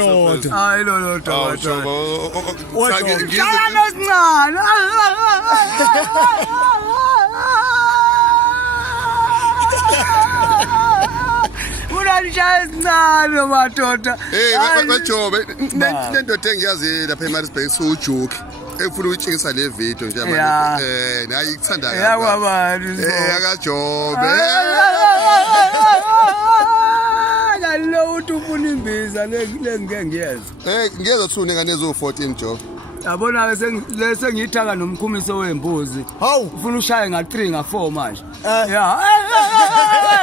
lolodwa. Hayi lolodwa. Awu Jobo. Sake Shaya nosincane. Unalishaya isincane madoda. Hey bajobe lendoda engiyazi lapha eMaritzburg sojuke. Efuna ukutshengisa le video nje manje. Nayi ikuthanda kakhulu. Yakwabani. Akajobe. Lo uthi ufuna imbiza ngeke ngiyenza. Ngiyeza thune ngane zo 14 Jobe. Yabona ke sengiyithaka nomkhumiso wembuzi. Hawu Ufuna ushaye nga3 nga4 manje. Ya.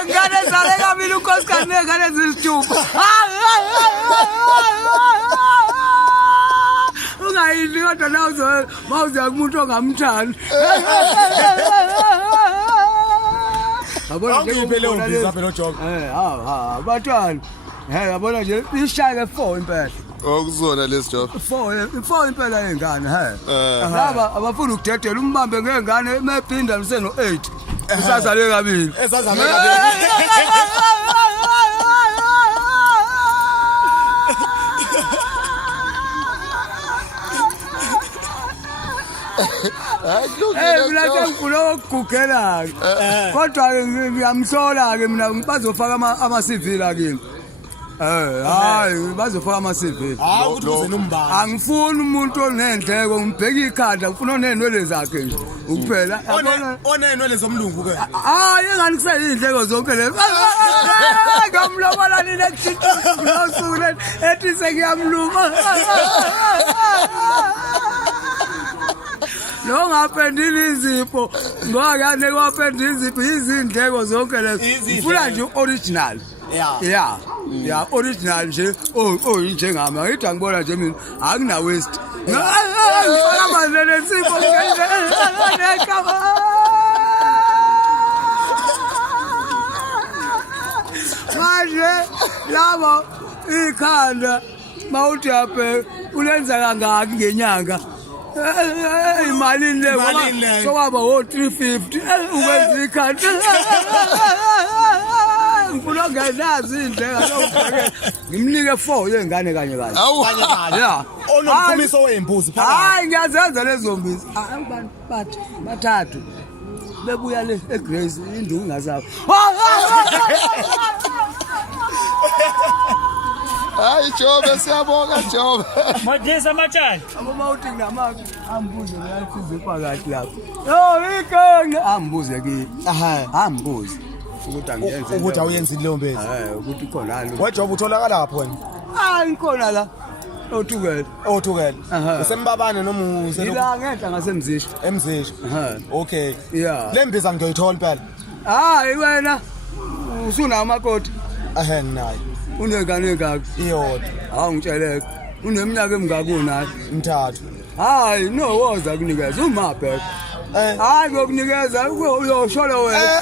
Ngane sale kamili unkosikazi ngane zisithupa. Ungayidli kodwa nazo mawuza kumuntu ongamthandi. Yabona nje ngiphele umbiza phela Jobe. Batwana. Yabona nje ishaye 4 impela. Okuzona lesi Jobe. 4 impela yengane laba abafuna ukudedela umbambe ngengane emephinda mseno 8 usazale kabili Esazame kabili. mina sengifuna ukugugela kodwa ngiyamhlola ke mina bazofaka ama-CV la kimi hayi bazofaka ama-CV Hawu ukuthi uze nombani. angifuni umuntu onendleko ngibheka ikhanda ngifuna onenwele zakhe nje ukuphela Onenwele zomlungu ke. hayi engani kuseyindleko zonke lezo ngamlobola nini ekushithusuku ethi sengiyamluma lo ngaphendile izipho ngokane kwaphendile izipho izindleko zonke lezo ngifuna nje original ya original nje njengami ngithi angibona nje mina akuna waste ngifaka amanene isipho manje labo ikhanda mawuthi yaphe ulenza kangaki ngenyanga imalini le sokwaba wo350 ukwenza ikhanda ngifuna ngezazi indlela lokubhekela ngimnike 4 yengane kanye ya Onomkhumiso wembuzi phakathi. hayi ngiyazenza lezo mbizi abantu bathathu bebuya le eGrace induku ngasapho Hayi Jobe siyabonga Jobe. Modisa matshali. Amawuthi ngamaki ambuze leyathi phakathi lapho ikonke ambuze kimi ambuze ukuthi angiyenze Ukuthi awuyenzi leyo mbezi. ukuthi khona lo Wajobe utholakala lapho wena. ngikhona la othukela Usembabane noma ila ngehla ngasemzisho emzisho. Okay. Yeah. Le mbiza ngiyoyithola impela. hayi wena usuna amakoti Nginayo. unengane engaki Iyodwa. ngitsheleke uneminyaka emingaki unayo Mthathu. hayi no woza kunikeza umabhek hayi ngokunikeza uyoshola wena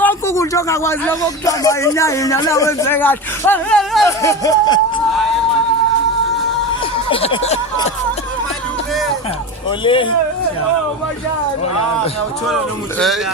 konke ukuthi ongakwazi lokho kuthamba inyanya la wenze kahle Ole. mashana Hey